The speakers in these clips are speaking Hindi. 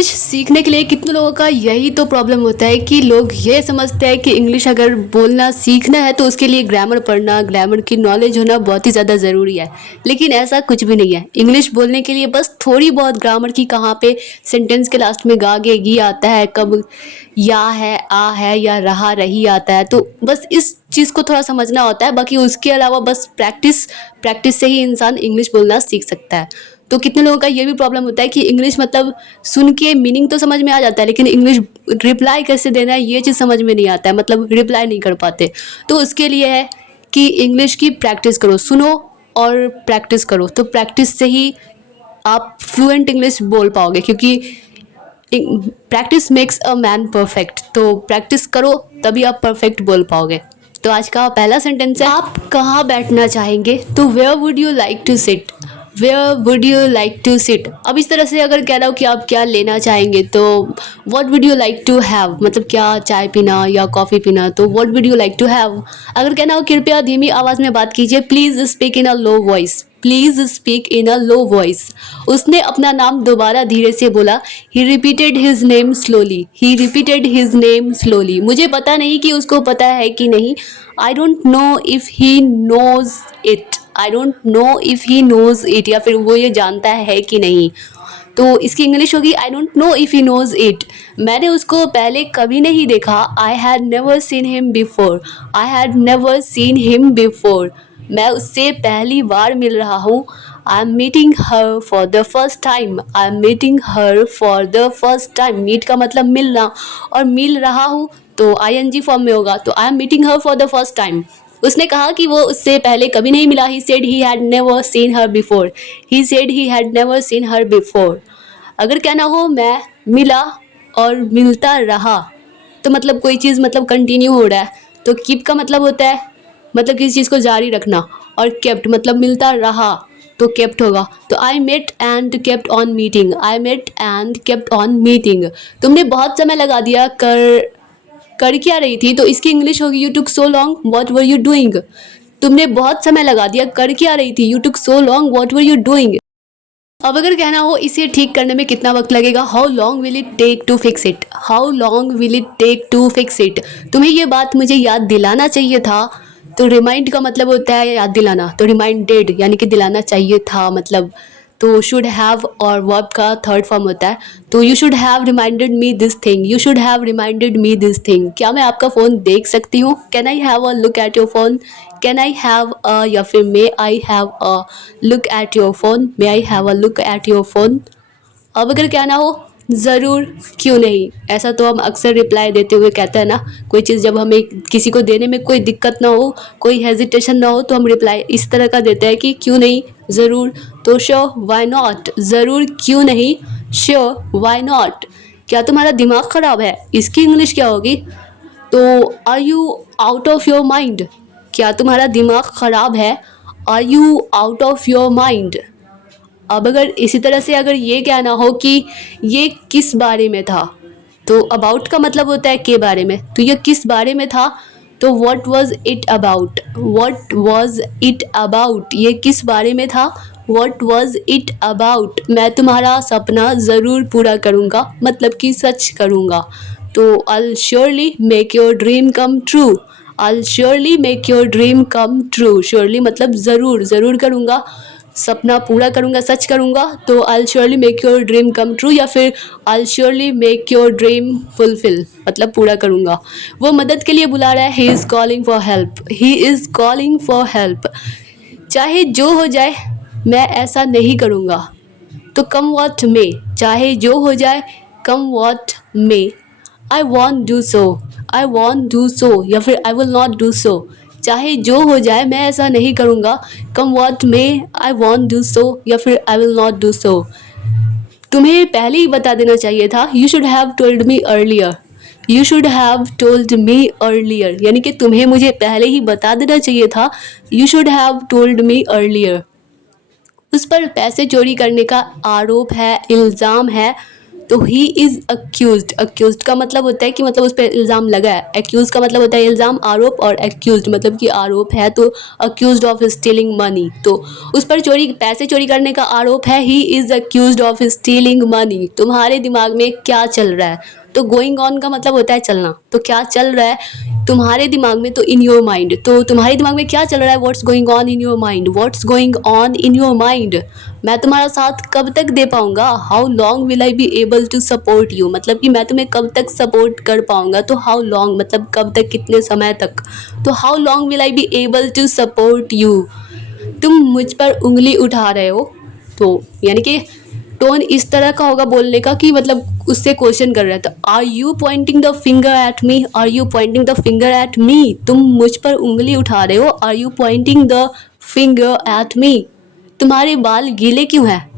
इंग्लिश सीखने के लिए कितने लोगों का यही तो प्रॉब्लम होता है कि लोग ये समझते हैं कि इंग्लिश अगर बोलना सीखना है तो उसके लिए ग्रामर पढ़ना, ग्रामर की नॉलेज होना बहुत ही ज़्यादा ज़रूरी है। लेकिन ऐसा कुछ भी नहीं है। इंग्लिश बोलने के लिए बस थोड़ी बहुत ग्रामर की कहाँ पे सेंटेंस के लास्ट में गा गे गी आता है, कब या है, आ है या रहा रही आता है, तो बस इस चीज़ को थोड़ा समझना होता है। बाकी उसके अलावा बस प्रैक्टिस प्रैक्टिस से ही इंसान इंग्लिश बोलना सीख सकता है। तो कितने लोगों का ये भी प्रॉब्लम होता है कि इंग्लिश मतलब सुन के मीनिंग तो समझ में आ जाता है, लेकिन इंग्लिश रिप्लाई कैसे देना है ये चीज़ समझ में नहीं आता है, मतलब रिप्लाई नहीं कर पाते। तो उसके लिए है कि इंग्लिश की प्रैक्टिस करो, सुनो और प्रैक्टिस करो। तो प्रैक्टिस से ही आप फ्लुएंट इंग्लिश बोल पाओगे, क्योंकि practice makes a man perfect. तो प्रैक्टिस करो तभी आप परफेक्ट बोल पाओगे। तो आज का पहला सेंटेंस है, आप कहाँ बैठना चाहेंगे? तो where would you like to sit? Where would you like to sit. अब इस तरह से अगर कह रहा हो कि आप क्या लेना चाहेंगे, तो what would you like to have, मतलब क्या चाय पीना या कॉफ़ी पीना, तो what would you like to have. अगर कहना हो कृपया धीमी आवाज़ में बात कीजिए, please speak in a low voice, please speak in a low voice. उसने अपना नाम दोबारा धीरे से बोला, he repeated his name slowly, he repeated his name slowly. मुझे पता नहीं कि उसको पता है कि नहीं, I don't know if he knows it, I don't know if he knows it, या फिर वो ये जानता है कि नहीं। तो इसकी इंग्लिश होगी, I don't know if he knows it. मैंने उसको पहले कभी नहीं देखा, I had never seen him before, I had never seen him before. मैं उससे पहली बार मिल रहा हूँ, I am meeting her for the first time, I am meeting her for the first time. Meet का मतलब मिलना, और मिल रहा हूँ तो ING फॉर्म में होगा, तो आई am meeting her for the first time. उसने कहा कि वो उससे पहले कभी नहीं मिला, he said he had never scene her before, he said he had never scene her before. अगर कहना हो मैं मिला और मिलता रहा, तो मतलब कोई चीज़ मतलब कंटिन्यू हो रहा है, तो कीप का मतलब होता है मतलब किसी चीज़ को जारी रखना, और केप्ट मतलब मिलता रहा तो केप्ट होगा। तो I met and kept on meeting, I met and kept on meeting. तुमने बहुत समय लगा दिया, कर क्या रही थी, तो इसकी इंग्लिश होगी, you took so long what were you doing. तुमने बहुत समय लगा दिया, कर क्या रही थी, you took so long what were you doing. अब अगर कहना हो इसे ठीक करने में कितना वक्त लगेगा, how long will it take to fix it, how long will it take to fix it. तुम्हें ये बात मुझे याद दिलाना चाहिए था। तो रिमाइंड का मतलब होता है याद दिलाना, तो रिमाइंडेड यानी कि दिलाना चाहिए था मतलब। तो शुड हैव और वर्ब का थर्ड फॉर्म होता है। तो you should have reminded me this thing, you should have reminded me this thing. क्या मैं आपका फ़ोन देख सकती हूँ? Can I have a look at your phone, can I have a, या फिर may I have a look at your phone, may I have a look at your phone. अब अगर कहना हो ज़रूर क्यों नहीं, ऐसा तो हम अक्सर रिप्लाई देते हुए कहते हैं ना, कोई चीज़ जब हमें किसी को देने में कोई दिक्कत ना हो, कोई हेजिटेशन ना हो, तो हम रिप्लाई इस तरह का देते हैं कि क्यों नहीं, ज़रूर। तो श्योर वाई नॉट, ज़रूर क्यों नहीं, श्योर वाई नॉट। क्या तुम्हारा दिमाग ख़राब है, इसकी इंग्लिश क्या होगी? तो are you out of your mind, क्या तुम्हारा दिमाग ख़राब है, are you out of your mind. अब अगर इसी तरह से अगर ये कहना हो कि ये किस बारे में था, तो अबाउट का मतलब होता है के बारे में, तो ये किस बारे में था, तो what was it about, what was it about, ये किस बारे में था, व्हाट वाज इट अबाउट। मैं तुम्हारा सपना ज़रूर पूरा करूँगा, मतलब कि सच करूँगा। तो I surely make your dream come true, I surely make your dream come true. Surely मतलब ज़रूर, ज़रूर करूँगा, सपना पूरा करूँगा, सच करूँगा। तो I surely make your dream come true, या फिर I surely make your dream fulfil, मतलब पूरा करूँगा। वो मदद के लिए बुला रहा है, he is calling for help, he is calling for help. चाहे जो हो जाए मैं ऐसा नहीं करूँगा, तो कम वॉट मे, चाहे जो हो जाए come what may, I want do so, I want do so, या फिर I will not do so. चाहे जो हो जाए मैं ऐसा नहीं करूँगा, come what may, I want do so, या फिर I will not do so. तुम्हें पहले ही बता देना चाहिए था, you should have told me earlier, you should have told me earlier, यानी कि तुम्हें मुझे पहले ही बता देना चाहिए था, you should have told me earlier. उस पर पैसे चोरी करने का आरोप है, इल्ज़ाम है, तो ही इज़ अक्यूज्ड। अक्यूज्ड का मतलब होता है कि मतलब उस पर इल्ज़ाम लगा है। एक्यूज़ का मतलब होता है इल्ज़ाम, आरोप, और एक्यूज्ड मतलब कि आरोप है, तो अक्यूज्ड ऑफ स्टीलिंग मनी, तो उस पर पैसे चोरी करने का आरोप है। He is accused of stealing money. तुम्हारे दिमाग में क्या चल रहा है? तो गोइंग ऑन का मतलब होता है चलना, तो क्या चल रहा है तुम्हारे दिमाग में, तो इन योर माइंड। तो तुम्हारे दिमाग में क्या चल रहा है? What's going on in your mind, what's going on in your mind. मैं तुम्हारा साथ कब तक दे पाऊंगा? How long will I be able to support you, मतलब कि मैं तुम्हें कब तक सपोर्ट कर पाऊंगा। तो हाउ लॉन्ग मतलब कब तक, कितने समय तक। तो how long will I be able to support you. तुम मुझ पर उंगली उठा रहे हो, तो यानी कि टोन इस तरह का होगा बोलने का कि मतलब उससे क्वेश्चन कर रहा है। तो are you pointing the finger at me, are you pointing the finger at me. तुम मुझ पर उंगली उठा रहे हो, are you pointing the finger at me. तुम्हारे बाल गीले क्यों हैं?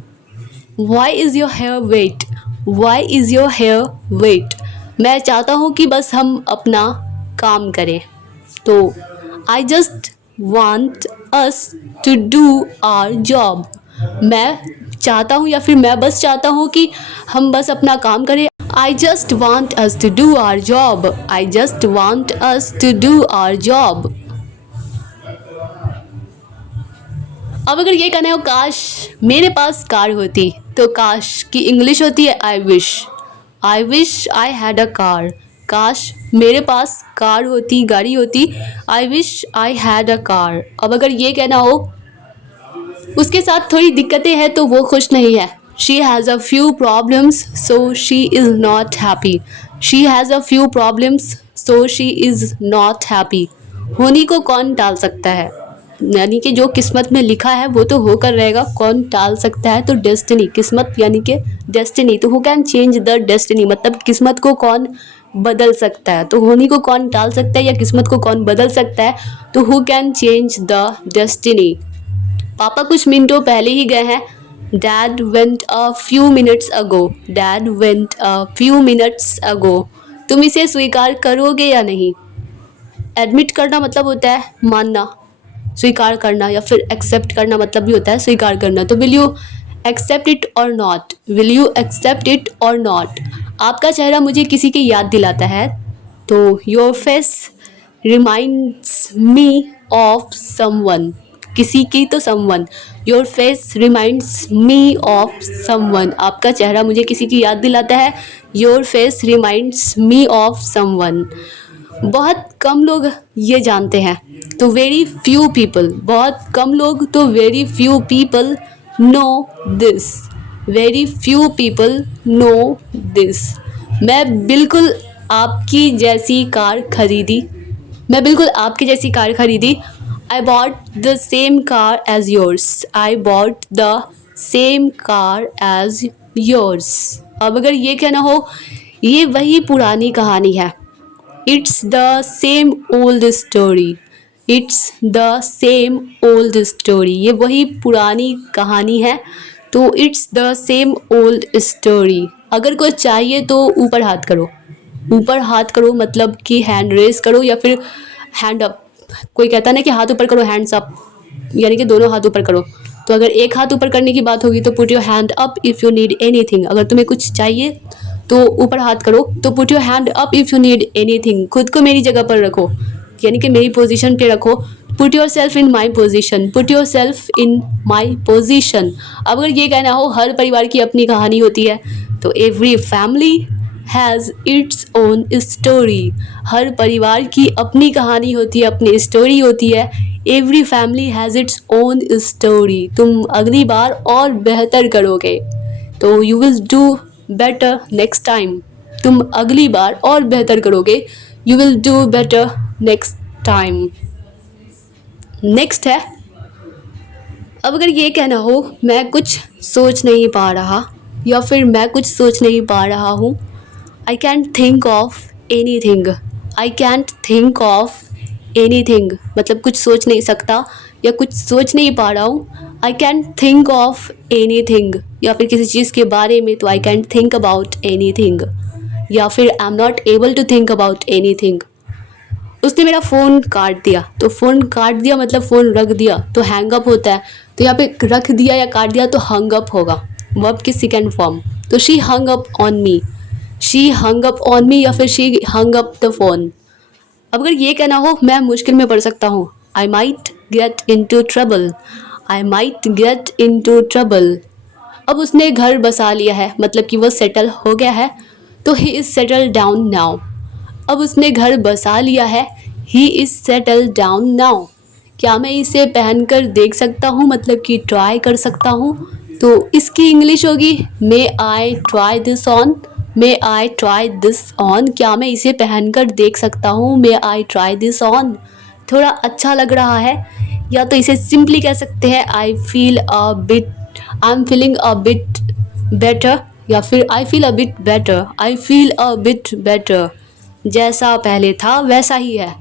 Why is your hair wet, why is your hair wet. मैं चाहता हूँ कि बस हम अपना काम करें, तो I just want us to do our job. मैं चाहता हूँ या फिर मैं बस चाहता हूँ कि हम बस अपना काम करें। I just want us to do our job, I just want us to do our job. अब अगर ये कहना हो काश मेरे पास कार होती, तो काश की इंग्लिश होती है I wish I had a car. काश मेरे पास कार होती, गाड़ी होती, I wish I had a car. अब अगर ये कहना हो उसके साथ थोड़ी दिक्कतें हैं तो वो खुश नहीं है। She has a few problems so she is not happy, she has a few problems so she is not happy. होनी को कौन टाल सकता है, यानी कि जो किस्मत में लिखा है वो तो होकर रहेगा, कौन टाल सकता है। तो डेस्टिनी, किस्मत यानी कि डेस्टिनी, तो who can change the destiny, मतलब किस्मत को कौन बदल सकता है। तो होनी को कौन टाल सकता है या किस्मत को कौन बदल सकता है, तो who can change the destiny. पापा कुछ मिनटों पहले ही गए हैं। Dad went a few minutes ago, dad went a few minutes ago. तुम इसे स्वीकार करोगे या नहीं? एडमिट करना मतलब होता है मानना, स्वीकार करना या फिर एक्सेप्ट करना मतलब भी होता है स्वीकार करना। तो will you accept it or not, will you accept it or not. आपका चेहरा मुझे किसी की याद दिलाता है, तो your face reminds me of someone. किसी की तो someone, your face reminds me of someone. आपका चेहरा मुझे किसी की याद दिलाता है, your face reminds me of someone. बहुत कम लोग ये जानते हैं, तो वेरी फ्यू पीपल, बहुत कम लोग, तो very few people know this, very few people know this. मैं बिल्कुल आपकी जैसी कार खरीदी, मैं बिल्कुल आपकी जैसी कार खरीदी। I bought the same car as yours, I bought the same car as yours. अब अगर ये कहना हो ये वही पुरानी कहानी है, it's the same old story, it's the same old story. ये वही पुरानी कहानी है, तो it's the same old story. अगर कुछ चाहिए तो ऊपर हाथ करो, ऊपर हाथ करो मतलब कि हैंड रेस करो या फिर हैंड अप। कोई कहता है ना कि हाथ ऊपर करो, हैंड्स अप, यानी कि दोनों हाथ ऊपर करो। तो अगर एक हाथ ऊपर करने की बात होगी तो put your hand up if you need anything. अगर तुम्हें कुछ चाहिए तो ऊपर हाथ करो, तो put your hand up if you need anything. खुद को मेरी जगह पर रखो, यानी कि मेरी पोजीशन पे रखो। Put your self in my position, put your self in my position. अब अगर ये कहना हो हर परिवार की अपनी कहानी होती है, तो every family has its own story. हर परिवार की अपनी कहानी होती है, अपनी स्टोरी होती है। Every family has its own story. तुम अगली बार और बेहतर करोगे, तो you will do better next time. तुम अगली बार और बेहतर करोगे, you will do better next time. Next है, अब अगर ये कहना हो मैं कुछ सोच नहीं पा रहा या फिर मैं कुछ सोच नहीं पा रहा हूँ, I can't think of any thing, I can't think of any thing मतलब कुछ सोच नहीं सकता या कुछ सोच नहीं पा रहा हूँ। I can't think of anything, या फिर किसी चीज़ के बारे में तो I can't think about anything, या फिर I am not able to think about anything. उसने मेरा फ़ोन काट दिया, तो फ़ोन काट दिया मतलब फ़ोन रख दिया तो हैंग अप होता है, तो यहाँ पे रख दिया या काट दिया तो हंग अप होगा। वर्ब की सेकेंड फॉर्म। तो she hung up on me, she hung up on me या फिर she hung up the phone. अब अगर ये कहना हो मैं मुश्किल में पड़ सकता हूँ, I might get into trouble, I might get into trouble. अब उसने घर बसा लिया है, मतलब कि वो सेटल हो गया है, तो he is settle down now. अब उसने घर बसा लिया है, he is settle down now. क्या मैं इसे पहनकर देख सकता हूँ, मतलब कि ट्राई कर सकता हूँ। तो इसकी इंग्लिश होगी may I try this on, may I try this on. क्या मैं इसे पहनकर देख सकता हूँ, may I try this on. थोड़ा अच्छा लग रहा है, या तो इसे सिंपली कह सकते हैं I feel a bit, I am feeling a bit better, या फिर I feel a bit better, I feel a bit better. जैसा पहले था वैसा ही है,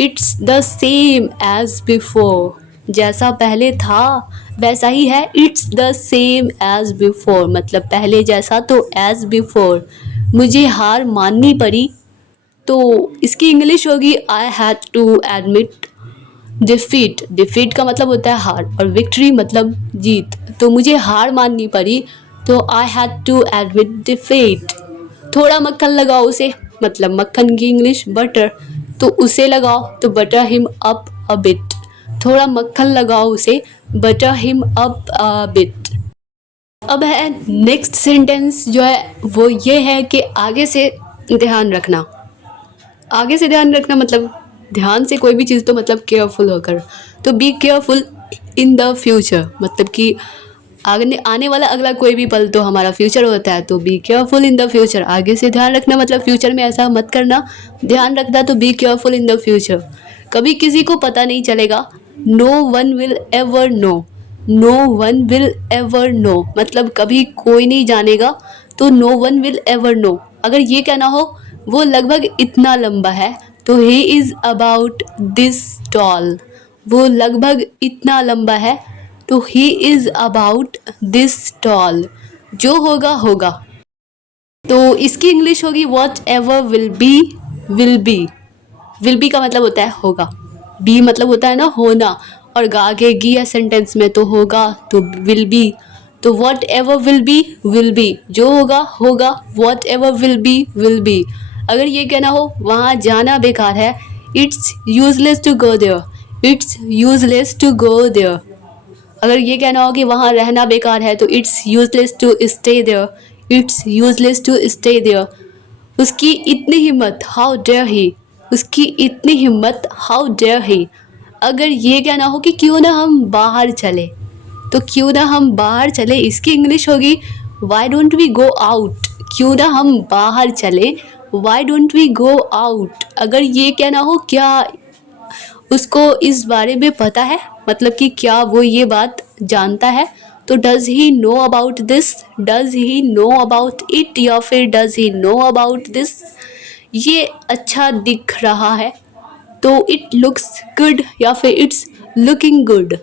it's the same as before. जैसा पहले था वैसा ही है, it's the same as before, मतलब पहले जैसा तो एज बिफोर। मुझे हार माननी पड़ी, तो इसकी इंग्लिश होगी I had to admit defeat. Defeat का मतलब होता है हार, और विक्ट्री मतलब जीत। तो मुझे हार माननी पड़ी, तो I had to admit defeat. थोड़ा मक्खन लगाओ उसे, मतलब मक्खन की इंग्लिश बटर, तो उसे लगाओ तो butter him up a bit. थोड़ा मक्खन लगाओ उसे, butter him up a bit. अब है नेक्स्ट सेंटेंस जो है वो ये है कि आगे से ध्यान रखना। आगे से ध्यान रखना मतलब ध्यान से कोई भी चीज़, तो मतलब केयरफुल होकर। तो be careful in the future, मतलब कि आगे आने वाला अगला कोई भी पल तो हमारा फ्यूचर होता है। तो be careful in the future, आगे से ध्यान रखना मतलब फ्यूचर में ऐसा मत करना, ध्यान रखना। तो be careful in the future. कभी किसी को पता नहीं चलेगा, no one will ever know, no one will ever know, मतलब कभी कोई नहीं जानेगा, तो no one will ever know. अगर ये कहना हो वो लगभग इतना लंबा है, तो he is about this tall. वो लगभग इतना लंबा है, तो he is about this tall. जो होगा होगा। तो इसकी इंग्लिश होगी whatever will be, will be. Will be का मतलब होता है होगा, बी मतलब होता है ना होना, और गा के गी है सेंटेंस में, तो होगा तो विल बी। तो whatever will be, will be. जो होगा होगा, whatever will be, will be. अगर ये कहना हो वहाँ जाना बेकार है, it's useless to go there, it's useless to go there. अगर ये कहना हो कि वहाँ रहना बेकार है, तो it's useless to stay there, it's useless to stay there. उसकी इतनी हिम्मत, हाउ डेयर ही, उसकी इतनी हिम्मत, हाउ डेयर ही। अगर ये कहना हो कि क्यों ना हम बाहर चले, तो क्यों ना हम बाहर चले, इसकी इंग्लिश होगी why don't we go out. क्यों ना हम बाहर चले, why don't we go out. अगर ये कहना हो क्या उसको इस बारे में पता है, मतलब कि क्या वो ये बात जानता है, तो does he know about this, does he know about it, या फिर does he know about this. ये अच्छा दिख रहा है, तो इट लुक्स गुड, या फिर इट्स लुकिंग गुड।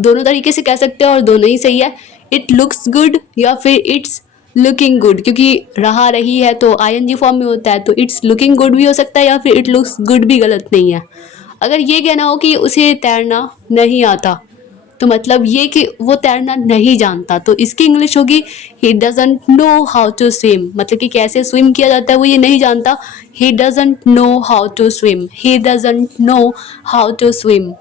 दोनों तरीके से कह सकते हैं और दोनों ही सही है, इट लुक्स गुड या फिर इट्स लुकिंग गुड। क्योंकि रहा रही है तो आईएनजी फॉर्म में होता है, तो इट्स लुकिंग गुड भी हो सकता है, या फिर इट लुक्स गुड भी गलत नहीं है। अगर ये कहना हो कि उसे तैरना नहीं आता, तो मतलब ये कि वो तैरना नहीं जानता, तो इसकी इंग्लिश होगी he doesn't know how to swim, मतलब कि कैसे स्विम किया जाता है वो ये नहीं जानता। He doesn't know how to swim, he doesn't know how to swim.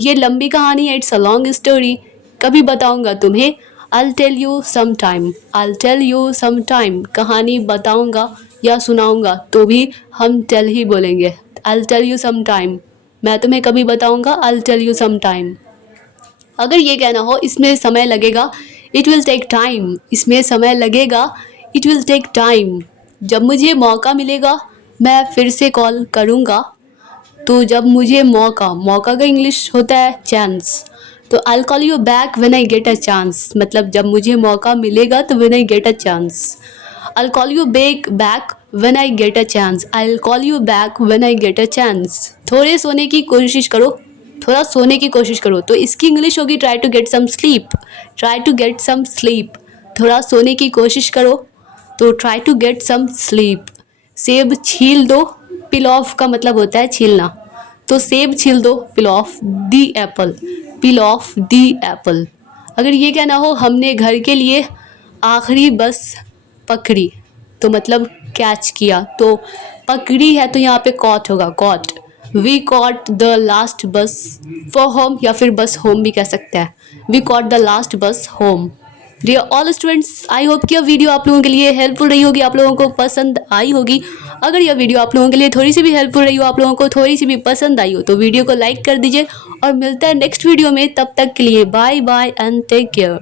ये लंबी कहानी है, इट्स अ लॉन्ग स्टोरी, कभी बताऊंगा तुम्हें। I'll tell you sometime, I'll tell you sometime। कहानी बताऊंगा या सुनाऊंगा तो भी हम टेल ही बोलेंगे। I'll tell you sometime, मैं तुम्हें कभी बताऊंगा, I'll tell you sometime। अगर ये कहना हो इसमें समय लगेगा, इट विल टेक टाइम, इसमें समय लगेगा, इट विल टेक टाइम। जब मुझे मौका मिलेगा मैं फिर से कॉल करूँगा, तो जब मुझे मौका, मौका का इंग्लिश होता है चांस, तो I call you back when I get a chance, मतलब जब मुझे मौका मिलेगा तो when I get a chance. I call you back when I get a chance, I call you back when I get a chance. थोड़े सोने की कोशिश करो, थोड़ा सोने की कोशिश करो, तो इसकी इंग्लिश होगी try to get some sleep, try to get some sleep. थोड़ा सोने की कोशिश करो, तो try to get some sleep. सेब छील दो, पिल ऑफ का मतलब होता है छीलना, तो सेब छील दो, peel off the apple, peel off the apple. अगर ये कहना हो हमने घर के लिए आखिरी बस पकड़ी, तो मतलब कैच किया, तो पकड़ी है तो यहाँ पे कॉट होगा, caught. We caught the last bus for home, या फिर बस होम भी कह सकते हैं, we caught the last bus home. Dear all students, I hope कि यह वीडियो आप लोगों के लिए हेल्पफुल रही होगी, आप लोगों को पसंद आई होगी। अगर यह वीडियो आप लोगों के लिए थोड़ी सी भी हेल्पफुल रही हो, आप लोगों को थोड़ी सी भी पसंद आई हो, तो वीडियो को लाइक कर दीजिए और मिलता है नेक्स्ट वीडियो में। तब तक के लिए bye bye and take care.